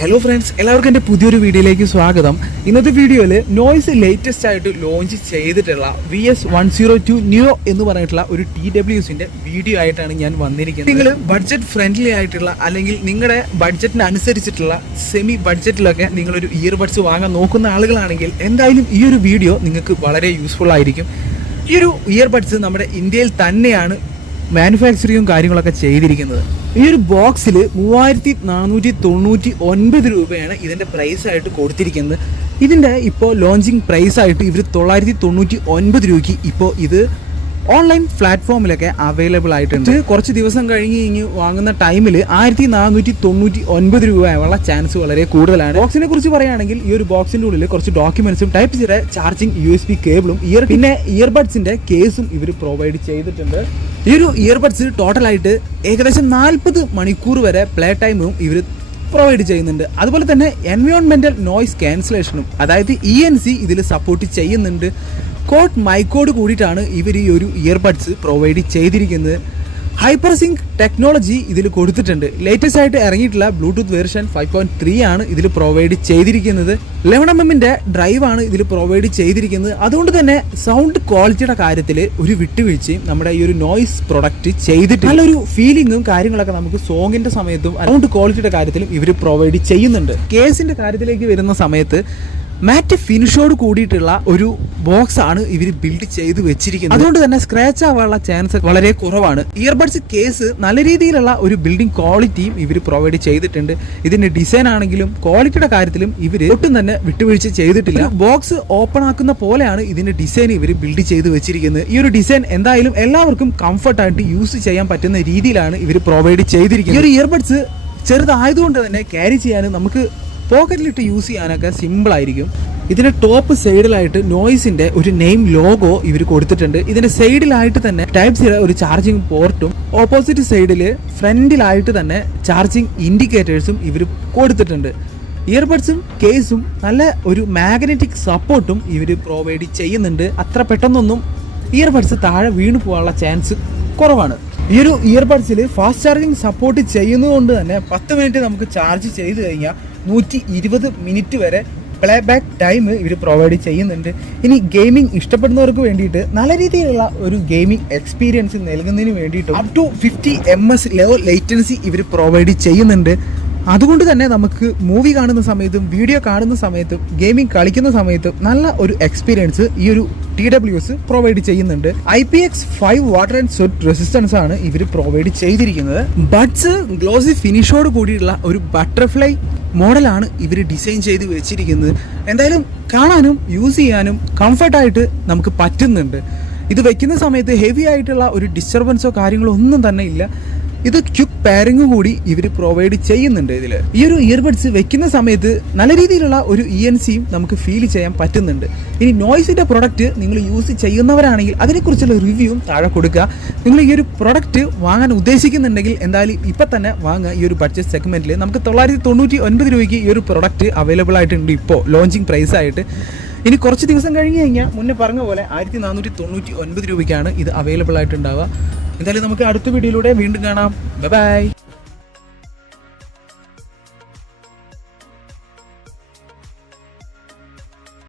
Hello friends, എല്ലാവർക്കും എൻ്റെ പുതിയൊരു വീഡിയോയിലേക്ക് സ്വാഗതം. ഇന്നത്തെ വീഡിയോയിൽ നോയ്സ് ലേറ്റസ്റ്റ് ആയിട്ട് ലോഞ്ച് ചെയ്തിട്ടുള്ള VS102 നിയോ എന്ന് പറഞ്ഞിട്ടുള്ള ഒരു TWSന്റെ വീഡിയോ ആയിട്ടാണ് ഞാൻ വന്നിരിക്കുന്നത്. നിങ്ങൾ ബഡ്ജറ്റ് ഫ്രണ്ട്ലി ആയിട്ടുള്ള അല്ലെങ്കിൽ നിങ്ങളുടെ ബഡ്ജറ്റിന് അനുസരിച്ചിട്ടുള്ള സെമി ബഡ്ജറ്റിലൊക്കെ നിങ്ങളൊരു ഇയർബഡ്സ് വാങ്ങാൻ നോക്കുന്ന ആളുകളാണെങ്കിൽ എന്തായാലും ഈ ഒരു വീഡിയോ നിങ്ങൾക്ക് വളരെ യൂസ്ഫുൾ ആയിരിക്കും. ഈ ഒരു ഇയർബഡ്സ് നമ്മുടെ ഇന്ത്യയിൽ തന്നെയാണ് മാനുഫാക്ചറിങ്ങും കാര്യങ്ങളൊക്കെ ചെയ്തിരിക്കുന്നത്. ഈ ഒരു ബോക്സിൽ 3499 രൂപയാണ് ഇതിൻ്റെ പ്രൈസായിട്ട് കൊടുത്തിരിക്കുന്നത്. ഇതിൻ്റെ ഇപ്പോൾ ലോഞ്ചിങ് പ്രൈസായിട്ട് ഇവർ 999 രൂപയ്ക്ക് ഇപ്പോൾ ഇത് ഓൺലൈൻ പ്ലാറ്റ്ഫോമിലൊക്കെ അവൈലബിൾ ആയിട്ടുണ്ട്. കുറച്ച് ദിവസം കഴിഞ്ഞ് വാങ്ങുന്ന ടൈമിൽ 1499 രൂപ ആവാനുള്ള ചാൻസ് വളരെ കൂടുതലാണ്. ബോക്സിനെ കുറിച്ച് പറയുകയാണെങ്കിൽ ഈ ഒരു ബോക്സിൻ്റെ ഉള്ളിൽ കുറച്ച് ഡോക്യുമെന്റ്സും ടൈപ്പ് സിയുടെ ചാർജിങ് USB കേബിളും പിന്നെ ഇയർബഡ്സിന്റെ കേസും ഇവർ പ്രൊവൈഡ് ചെയ്തിട്ടുണ്ട്. ഈ ഒരു ഇയർബഡ്സ് ടോട്ടലായിട്ട് ഏകദേശം 40 മണിക്കൂർ വരെ പ്ലേ ടൈമും ഇവർ പ്രൊവൈഡ് ചെയ്യുന്നുണ്ട്. അതുപോലെ തന്നെ എൻവയോൺമെന്റൽ നോയ്സ് ക്യാൻസലേഷനും അതായത് ENC ഇതിൽ സപ്പോർട്ട് ചെയ്യുന്നുണ്ട്. കോഡ് മൈക്കോട് കൂടിയിട്ടാണ് ഇവർ ഈ ഒരു ഇയർബഡ്സ് പ്രൊവൈഡ് ചെയ്തിരിക്കുന്നത്. ഹൈപ്പർസിങ്ക് ടെക്നോളജി ഇതിൽ കൊടുത്തിട്ടുണ്ട്. ലേറ്റസ്റ്റ് ആയിട്ട് ഇറങ്ങിയിട്ടുള്ള ബ്ലൂടൂത്ത് വേർഷൻ 5.3 ആണ് ഇതിൽ പ്രൊവൈഡ് ചെയ്തിരിക്കുന്നത്. 11mm ഡ്രൈവാണ് ഇതിൽ പ്രൊവൈഡ് ചെയ്തിരിക്കുന്നത്. അതുകൊണ്ട് തന്നെ സൗണ്ട് ക്വാളിറ്റിയുടെ കാര്യത്തിൽ ഒരു വിട്ടുവീഴ്ചയും നമ്മുടെ ഈ ഒരു നോയ്സ് പ്രൊഡക്റ്റ് ചെയ്തിട്ട് നല്ലൊരു ഫീലിങ്ങും കാര്യങ്ങളൊക്കെ നമുക്ക് സോങ്ങിന്റെ സമയത്തും സൗണ്ട് ക്വാളിറ്റിയുടെ കാര്യത്തിലും ഇവർ പ്രൊവൈഡ് ചെയ്യുന്നുണ്ട്. കേസിന്റെ കാര്യത്തിലേക്ക് വരുന്ന സമയത്ത് മാറ്റ് ഫിനിഷോട് കൂടിയിട്ടുള്ള ഒരു ബോക്സ് ആണ് ഇവർ ബിൽഡ് ചെയ്ത് വെച്ചിരിക്കുന്നത്. അതുകൊണ്ട് തന്നെ സ്ക്രാച്ച് ആവാനുള്ള ചാൻസ് വളരെ കുറവാണ്. ഇയർബഡ്സ് കേസ് നല്ല രീതിയിലുള്ള ഒരു ബിൽഡിംഗ് ക്വാളിറ്റിയും ഇവർ പ്രൊവൈഡ് ചെയ്തിട്ടുണ്ട്. ഇതിന്റെ ഡിസൈൻ ആണെങ്കിലും ക്വാളിറ്റിയുടെ കാര്യത്തിലും ഇവർ ഒട്ടും തന്നെ വിട്ടുവീഴ്ച ചെയ്തിട്ടില്ല. ബോക്സ് ഓപ്പൺ ആക്കുന്ന പോലെയാണ് ഇതിന്റെ ഡിസൈൻ ഇവർ ബിൽഡ് ചെയ്ത് വെച്ചിരിക്കുന്നത്. ഈ ഒരു ഡിസൈൻ എന്തായാലും എല്ലാവർക്കും കംഫർട്ടായിട്ട് യൂസ് ചെയ്യാൻ പറ്റുന്ന രീതിയിലാണ് ഇവർ പ്രൊവൈഡ് ചെയ്തിരിക്കുന്നത്. ഈ ഒരു ഇയർബഡ്സ് ചെറുതായതുകൊണ്ട് തന്നെ ക്യാരി ചെയ്യാനും നമുക്ക് പോക്കറ്റിലിട്ട് യൂസ് ചെയ്യാനൊക്കെ സിമ്പിൾ ആയിരിക്കും. ഇതിന്റെ ടോപ്പ് സൈഡിലായിട്ട് നോയ്സിന്റെ ഒരു നെയിം ലോഗോ ഇവർ കൊടുത്തിട്ടുണ്ട്. ഇതിന്റെ സൈഡിലായിട്ട് തന്നെ ടൈപ്പ് സിയുടെ ഒരു ചാർജിങ് പോർട്ടും ഓപ്പോസിറ്റ് സൈഡില് ഫ്രണ്ടിലായിട്ട് തന്നെ ചാർജിങ് ഇൻഡിക്കേറ്റേഴ്സും ഇവർ കൊടുത്തിട്ടുണ്ട്. ഇയർബഡ്സും കേസും നല്ല ഒരു മാഗ്നറ്റിക് സപ്പോർട്ടും ഇവർ പ്രൊവൈഡ് ചെയ്യുന്നുണ്ട്. അത്ര പെട്ടെന്നൊന്നും ഇയർബഡ്സ് താഴെ വീണു പോകാനുള്ള ചാൻസ് കുറവാണ്. ഈ ഒരു ഇയർബഡ്സിൽ ഫാസ്റ്റ് ചാർജിങ് സപ്പോർട്ട് ചെയ്യുന്നതുകൊണ്ട് തന്നെ 10 മിനിറ്റ് നമുക്ക് ചാർജ് ചെയ്ത് കഴിഞ്ഞാൽ 120 മിനിറ്റ് വരെ പ്ലേ ബാക്ക് ടൈം ഇവർ പ്രൊവൈഡ് ചെയ്യുന്നുണ്ട്. ഇനി ഗെയിമിംഗ് ഇഷ്ടപ്പെടുന്നവർക്ക് വേണ്ടിയിട്ട് നല്ല രീതിയിലുള്ള ഒരു ഗെയിമിംഗ് എക്സ്പീരിയൻസ് നൽകുന്നതിന് വേണ്ടിയിട്ട് up to 50 ms low latency ഇവർ പ്രൊവൈഡ് ചെയ്യുന്നുണ്ട്. അതുകൊണ്ട് തന്നെ നമുക്ക് മൂവി കാണുന്ന സമയത്തും വീഡിയോ കാണുന്ന സമയത്തും ഗെയിമിംഗ് കളിക്കുന്ന സമയത്തും നല്ല ഒരു എക്സ്പീരിയൻസ് ഈ ഒരു TWS പ്രൊവൈഡ് ചെയ്യുന്നുണ്ട്. IPX5 water and sweat resistance ആണ് ഇവർ പ്രൊവൈഡ് ചെയ്തിരിക്കുന്നത്. ബഡ്സ് ഗ്ലോസി ഫിനിഷോട് കൂടിയുള്ള ഒരു ബട്ടർഫ്ലൈ മോഡലാണ് ഇവർ ഡിസൈൻ ചെയ്ത് വെച്ചിരിക്കുന്നത്. എന്തായാലും കാണാനും യൂസ് ചെയ്യാനും കംഫർട്ടായിട്ട് നമുക്ക് പറ്റുന്നുണ്ട്. ഇത് വെക്കുന്ന സമയത്ത് ഹെവി ആയിട്ടുള്ള ഒരു ഡിസ്റ്റർബൻസോ കാര്യങ്ങളോ ഒന്നും തന്നെ ഇല്ല. ഇത് ക്വിക്ക് പെയറിംഗ് കൂടി ഇവർ പ്രൊവൈഡ് ചെയ്യുന്നുണ്ട്. ഇതിൽ ഈ ഒരു ഇയർബഡ്സ് വെക്കുന്ന സമയത്ത് നല്ല രീതിയിലുള്ള ഒരു ENCയും നമുക്ക് ഫീൽ ചെയ്യാൻ പറ്റുന്നുണ്ട്. ഇനി നോയ്സിന്റെ പ്രൊഡക്റ്റ് നിങ്ങൾ യൂസ് ചെയ്യുന്നവരാണെങ്കിൽ അതിനെക്കുറിച്ചുള്ള റിവ്യൂവും താഴെ കൊടുക്കുക. നിങ്ങൾ ഈ ഒരു പ്രൊഡക്റ്റ് വാങ്ങാൻ ഉദ്ദേശിക്കുന്നുണ്ടെങ്കിൽ എന്തായാലും ഇപ്പം തന്നെ വാങ്ങുക. ഈ ഒരു ബഡ്ജറ്റ് സെഗ്മെന്റിൽ നമുക്ക് 999 രൂപയ്ക്ക് ഈ ഒരു പ്രൊഡക്റ്റ് അവൈലബിൾ ആയിട്ടുണ്ട് ഇപ്പോൾ ലോഞ്ചിങ് പ്രൈസ് ആയിട്ട്. ഇനി കുറച്ച് ദിവസം കഴിഞ്ഞ് കഴിഞ്ഞാൽ മുന്നേ പറഞ്ഞ പോലെ 1499 രൂപയ്ക്കാണ് ഇത് അവൈലബിൾ ആയിട്ടുണ്ടാവുക. എന്തായാലും നമുക്ക് അടുത്ത വീഡിയോയിലൂടെ വീണ്ടും കാണാം. Bye bye.